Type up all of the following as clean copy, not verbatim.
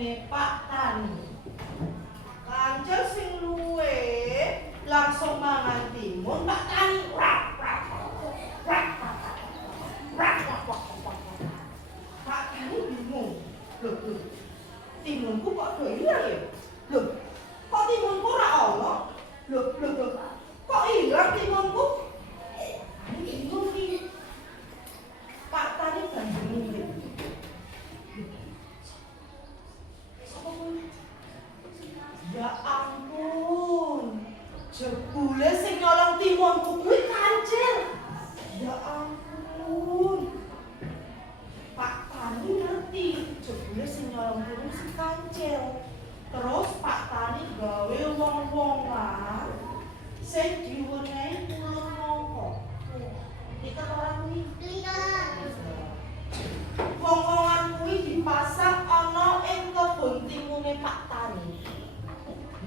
timune Pak Tani. Kancil sing luwe langsung mangan timun Pak Tani. Pak Tani bingung. Loh, timunku kok doilan ya? Loh, kok timunku ora ono? Loh, kok ilang timunku? Bingung iki. Pak Tani banding. Ya ampun, jebule sing nyolong timunku kuwi Kancil. Ya ampun, Pak Tani ngerti jebule sing nyolong timun si Kancil. Terus Pak Tani gawe wong-wongan sing diwenehi ulun mongko. Lihat orang kuwi. Wong-wongan kuwi dipasang ana ing kebon timune Pak Tani.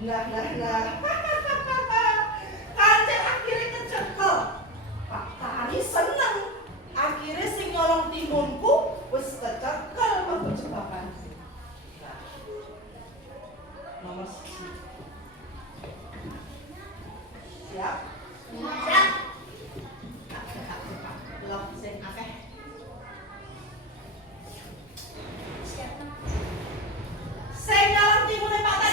Lah. Kancil akhirnya kecekel. Pak Tani seneng. Akhirnya sing nyolong timunku wis kecekel kanggo jebakan. Nomor 1. Siap? Siap. Belum sing akeh. Sing nyolong timune Pak Tani.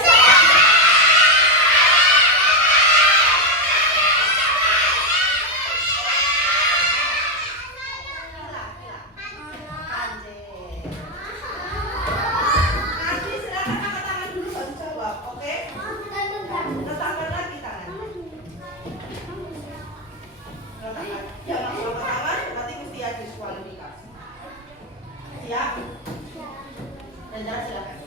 Siap? Dan silakan.